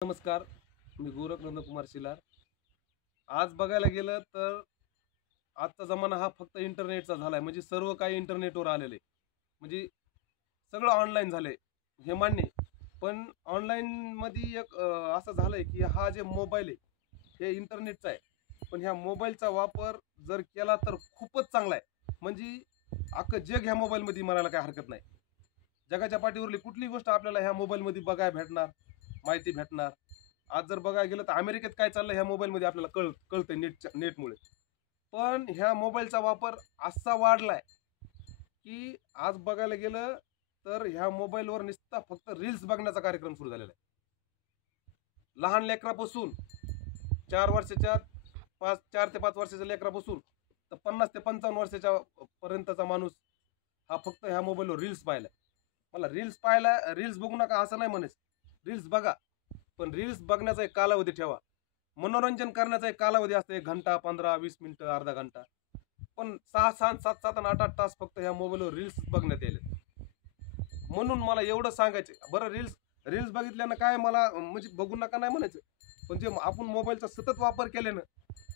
नमस्कार. मी गोरख नंदकुमार शिलार. आज बघायला गेलं तर आजचा जमाना हा फक्त इंटरनेटचा झालाय. म्हणजे सर्व काही इंटरनेटवर आलेलं आहे. म्हणजे सगळं ऑनलाईन झालंय, हे मान्य आहे. पण ऑनलाईनमध्ये एक असं झालंय, की हा जे मोबाईल आहे, हे इंटरनेटचा आहे. पण ह्या मोबाईलचा वापर जर केला तर खूपच चांगला आहे. म्हणजे अख्खं जग ह्या मोबाईलमध्ये म्हणायला काही हरकत नाही. जगाच्या पाठीवरली कुठलीही गोष्ट आपल्याला ह्या मोबाईलमध्ये बघायला भेटणार, माहिती भेटणार. आज जर बघायला गेलं तर अमेरिकेत काय चाललंय ह्या मोबाईलमध्ये आपल्याला कळतंय नेटमुळे. पण ह्या मोबाईलचा वापर असा वाढलाय, की आज बघायला गेलं तर ह्या मोबाईलवर नुसता फक्त रील्स बघण्याचा कार्यक्रम सुरू झालेला आहे. लहान लेकरापासून 4 वर्षाच्या 4 ते 5 वर्षाच्या लेकरापासून तर 50 ते 55 वर्षाच्या पर्यंतचा माणूस हा फक्त ह्या मोबाईलवर रील्स पाहिलाय. मला रील्स बघू नका असं नाही म्हणायचं. रील्स बघा, पण रील्स बघण्याचा एक कालावधी ठेवा. मनोरंजन करण्याचा एक कालावधी असतो, 1 घंटा, 15-20 मिनिटं, अर्धा घंटा. पण 6-6, 7-7 आणि 8-8 तास फक्त ह्या मोबाईलवर रील्स बघण्यात यायले. म्हणून मला एवढं सांगायचं, बरं रील्स रील्स बघितल्यानं काय मला म्हणजे बघू नका नाही म्हणायचं. पण जे आपण मोबाईलचा सतत वापर केल्यानं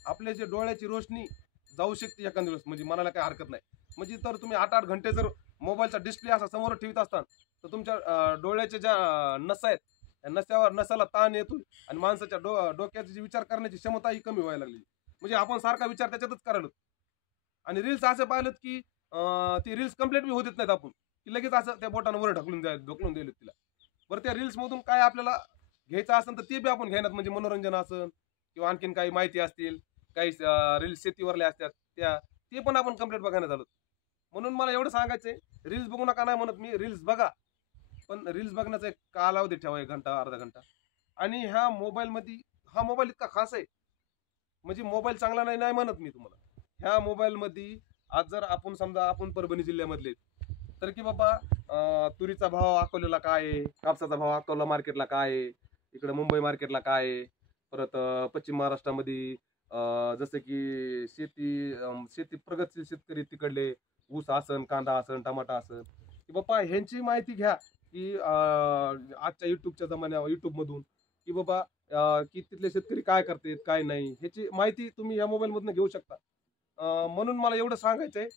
आपल्या जे डोळ्याची रोशनी जाऊ शकते एखाद्या दिवस, म्हणजे मनाला काही हरकत नाही. म्हणजे तर तुम्ही 8-8 घंटे जर मोबाईलचा डिस्प्ले असा समोर ठेवत असताल, तर तुमच्या डोळ्याच्या ज्या नसा आहेत, त्या नसाला ताण येतो आणि माणसाच्या डोक्याची जी विचार करण्याची क्षमता ही कमी व्हायला लागली. म्हणजे आपण सारखा विचार त्याच्यातच करायला. आणि रील्स असे पाहिलेत की ती रील्स कंप्लीट बी होत नाहीत आपण, की लगेच असं त्या बोटानं वर ढकलून दिलं तिला. बरं त्या रील्स मधून काय आपल्याला घ्यायचं असेल तर ते बी आपण घेण्यात, म्हणजे मनोरंजन असेल किंवा आणखीन काही माहिती असतील, काही रील्स शेतीवरल्या असतात ते पण आपण कंप्लीट बघण्यात आलो. म्हणून मला एवढं सांगायचंय, रील्स बघू नका नाही म्हणत मी, रील्स बघा. पण रील्स बघण्याचा एक कालावधी ठेवा, 1 घंटा, अर्धा घंटा. आणि हा मोबाईल इतका खास आहे, म्हणजे मोबाईल चांगला नाही नाही म्हणत मी तुम्हाला. ह्या मोबाईलमध्ये आज जर आपण समजा आपण परभणी जिल्ह्यामधले, तर की बाबा तुरीचा भाव अकोल्याला काय आहे, कापसाचा भाव अकोला मार्केटला काय आहे, इकडे मुंबई मार्केटला काय आहे, परत पश्चिम महाराष्ट्रामध्ये जसं की शेती प्रगतशील शेतकरी तिकडले ऊस आसन, कांदा आसन, टमाटा आसन, की बाबा ह्यांची माहिती घ्या, की आजच्या युट्यूबच्या जमान्यावर युट्यूबमधून, की बाबा की तिथले शेतकरी काय करतात काय नाही, ह्याची माहिती तुम्ही या मोबाईल मधून घेऊ शकता. म्हणून मला एवढं सांगायचंय,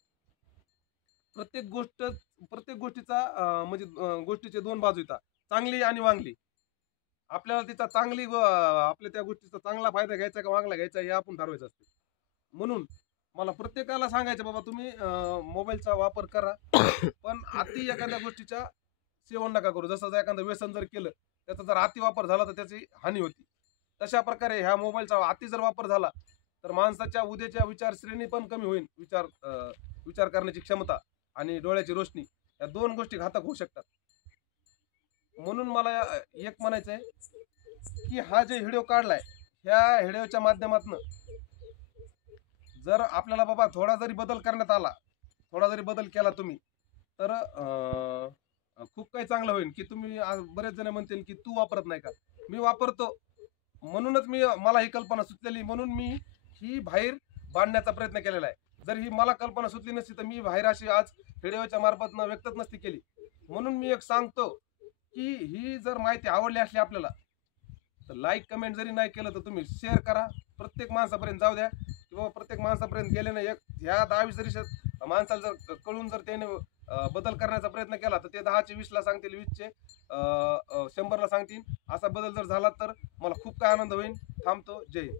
प्रत्येक गोष्ट प्रत्येक गोष्टीचा म्हणजे गोष्टीचे 2 बाजू येतात, चांगली आणि वांगली. आपल्याला तिचा आपल्या त्या गोष्टीचा चांगला फायदा घ्यायचा का वांगला घ्यायचा हे आपण ठरवायचं असते. म्हणून मला प्रत्येकाला सांगायचं, बाबा तुम्ही मोबाईलचा वापर करा, पण अति एखाद्या गोष्टीच्या सेवन नका करू. जसं जर एखादं व्यसन जर केलं, त्याचा जर अति वापर झाला तर त्याची हानी होती. तशा प्रकारे ह्या मोबाईलचा अति जर वापर झाला तर माणसाच्या उद्याच्या विचारश्रेणी पण कमी होईल. विचार करण्याची क्षमता आणि डोळ्याची रोशनी, या 2 गोष्टी घातक होऊ शकतात. म्हणून मला एक म्हणायचंय, की हा जे व्हिडिओ काढलाय, ह्या व्हिडिओच्या माध्यमातून जर आपल्याला बाबा थोडा जरी बदल करण्यात आला, थोडा जरी बदल केला तुम्ही, तर खूप काही चांगलं होईल. की तुम्ही बरेच जण म्हणतील की तू वापरत नाही का? मी वापरतो. म्हणूनच मला ही कल्पना सुचलेली, म्हणून मी ही बाहेर बांधण्याचा प्रयत्न केलेला आहे. जर ही मला कल्पना सुचली नसती तर मी बाहेर अशी आज व्हिडिओच्या मार्फत व्यक्तच नसती केली. म्हणून मी एक सांगतो, की ही जर माहिती आवडली असली आपल्याला, तर लाईक कमेंट जरी नाही केलं तर तुम्ही शेअर करा, प्रत्येक माणसापर्यंत जाऊ द्या. किंवा प्रत्येक माणसापर्यंत गेल्यानं एक ह्या 10-20 जरी माणसाला जर कळून जर त्याने बदल करण्याचा प्रयत्न केला, तर ते 10चे 20ला सांगतील, 20चे 100ला सांगतील. असा बदल जर झाला तर मला खूप काय आनंद होईल. थांबतो. जय हिंद.